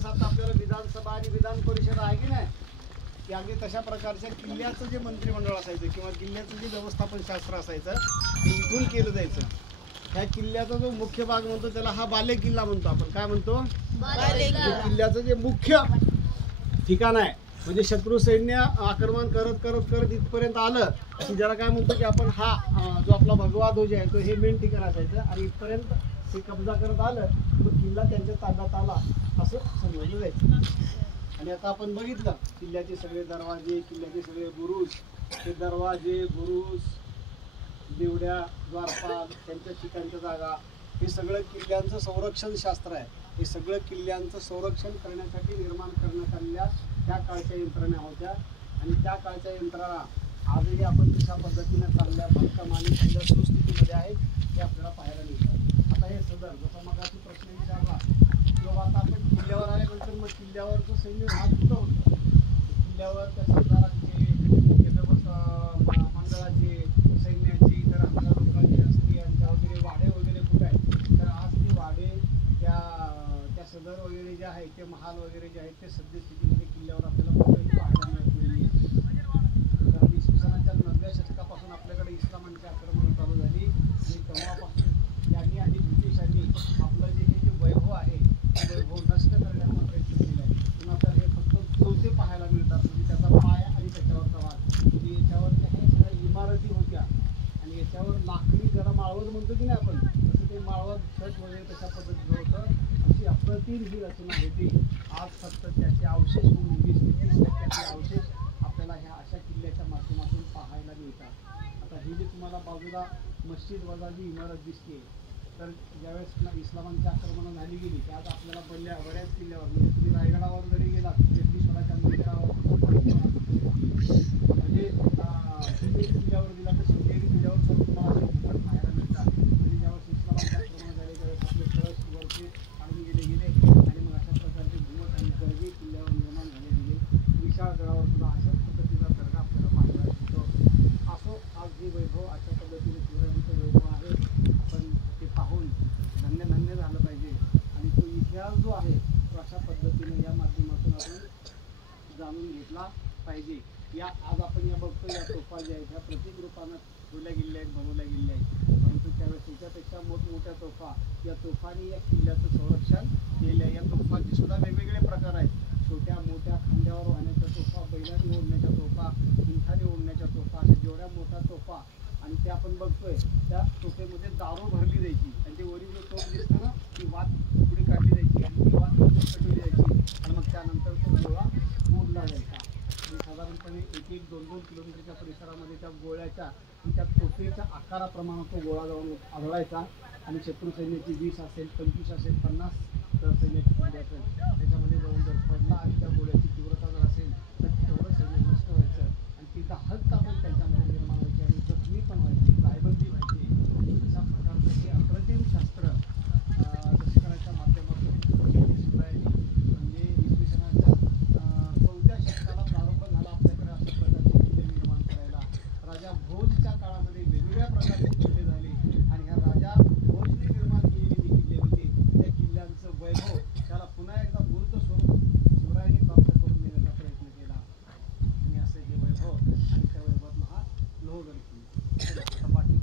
जसं आता आपल्याला विधानसभा आणि विधान परिषद आहे की नाही, की अगदी तशा प्रकारच्या किल्ल्याचं जे मंत्रिमंडळ असायचं किंवा किल्ल्याचं जे व्यवस्थापन शास्त्र असायचं ते इथून केलं जायचं. ह्या किल्ल्याचा जो मुख्य भाग म्हणतो त्याला हा बाले किल्ला म्हणतो आपण. काय म्हणतो? किल्ल्याचं जे मुख्य ठिकाण आहे, म्हणजे शत्रू सैन्य आक्रमण करत करत करत इथपर्यंत आलं की ज्याला काय म्हणतो की आपण हा जो आपला भगवा ध्वज आहे तो हे मेन ठिकाण असायचं आणि इथपर्यंत हे कब्जा करत आलं तो किल्ला त्यांच्या ताब्यात आला असं समजलं जायचं. आणि आता आपण बघितलं किल्ल्याचे सगळे दरवाजे, किल्ल्याचे सगळे बुरुज, ते दरवाजे, बुरुज, देवड्या, द्वारपाल, त्यांच्या ठिकाणच्या जागा, हे सगळं किल्ल्यांचं संरक्षण शास्त्र आहे. हे सगळं किल्ल्यांचं संरक्षण करण्यासाठी निर्माण करण्यात आलेल्या त्या काळच्या यंत्रणा होत्या. आणि त्या काळच्या यंत्रणा आजही आपण कशा पद्धतीने चांगल्या भक्कम आणि चांगल्या सुस्थितीमध्ये आहेत हे आपल्याला पाहायला मिळतात. आता हे सदर जसा मगाशी प्रश्न विचारला की बाबा आता आपण किल्ल्यावर आल्यानंतर मग किल्ल्यावरचं सैन्य राहत कुठं होतं? किल्ल्यावर त्या सरदारांचे, मंडळाचे, सैन्याचे, इतर आपल्या लोकांचे, स्त्रियांच्या वगैरे वाडे वगैरे कुठे आहेत? तर आज ते वाडे, त्या सदर वगैरे जे आहेत, ते महाल वगैरे जे आहेत ते सद्यस्थितीमध्ये किल्ल्यावर आपल्याला कुठेही पाहायला मिळत नाही. तर इसवी सनाच्या 9व्या शतकापासून आपल्याकडे इस्लामांची आक्रमणं चालू झाली आणि तेव्हापासून यांनी आणि ब्रिटिशांनी आपलं जे वैभव आहे ते वैभव नष्ट करण्याचा प्रयत्न केला आहे. पुन्हा तर हे फक्त चौथे पाहायला मिळतात, म्हणजे त्याचा पाय आणि त्याच्यावरचा भाग, म्हणजे याच्यावर त्या सगळ्या इमारती होत्या आणि याच्यावर लाकडी ज्याला माळवत म्हणतो की नाही आपण, तसं ते माळवत छत वगैरे तशा पद्धतीचं होतं. अशी अप्रतिम ही रचना होती. आज फक्त त्याचे अवशेष म्हणून 20-30% अवशेष आपल्याला ह्या अशा किल्ल्याच्या माध्यमातून पाहायला मिळतात. आता ही जी तुम्हाला बाजूला मस्जिद वजा जी इमारत दिसते, तर ज्यावेळेस इस्लामांची आक्रमणं झाली गेली त्यात आपल्याला बऱ्याच किल्ल्यावर, म्हणजे तुम्ही रायगडावर जरी गेलात जगदीश्वराच्या मंदिरावर, म्हणजे किल्ल्यावर गेला तर शिवनेरी किल्ल्यावर सुद्धा तुम्हाला असे ठिकाण पाहायला मिळतात. म्हणजे ज्यावेळेस इस्लामांचे आक्रमण झाले त्यावेळेस आपले कळस वरचे आणून गेले आणि मग अशा प्रकारचे घुमट आणि दर्गे किल्ल्यावर निर्माण झाले गेले. विशाळ गडावर सुद्धा अशाच पद्धतीचा दर्गा आपल्याला पाहायला मिळतो. असो आज जे वैभव अशा पद्धतीने शिवरायांचं वैभव आहे, आपण ते पाहून धन्य झालं पाहिजे. आणि तो इतिहास जो आहे तो अशा पद्धतीने या माध्यमातून आपण जाणून घेतला पाहिजे. या आज आपण या बघतो या तोफा ज्या आहेत ह्या प्रत्येक रूपानं ठेवल्या गेलेल्या आहेत, बनवल्या गेलेल्या आहेत. परंतु त्यावेळेस त्याच्यापेक्षा मोठमोठ्या तोफा, या तोफांनी या किल्ल्याचं संरक्षण केलं आहे. या तोफांचे सुद्धा वेगवेगळे प्रकार आहेत. छोट्या मोठ्या खांद्यावर वाहण्याच्या तोफा, बैलांनी ओढण्याच्या तोफा, उंठाने ओढण्याच्या तोफा, अशा जेवढ्या मोठ्या तोफा. आणि ते आपण बघतोय त्या तोफेमध्ये दारू भरली जायची आणि ते वरील जो तोफ दिसतं ना ती वात पुढे काढली जायची आणि ती वात पेटवली जायची आणि मग त्यानंतर तो गोळा मोडला जायचा. आणि साधारणपणे 1-2 किलोमीटरच्या परिसरामध्ये त्या गोळ्याच्या आणि त्या तोफेच्या आकाराप्रमाणे तो गोळा जाऊन आढळायचा. आणि शत्रू सैन्याची 20 असेल, 25 असेल, 50 सैन्याची संख्या असेल त्याच्यामध्ये जाऊन जर पडला आणि त्या गोळ्याची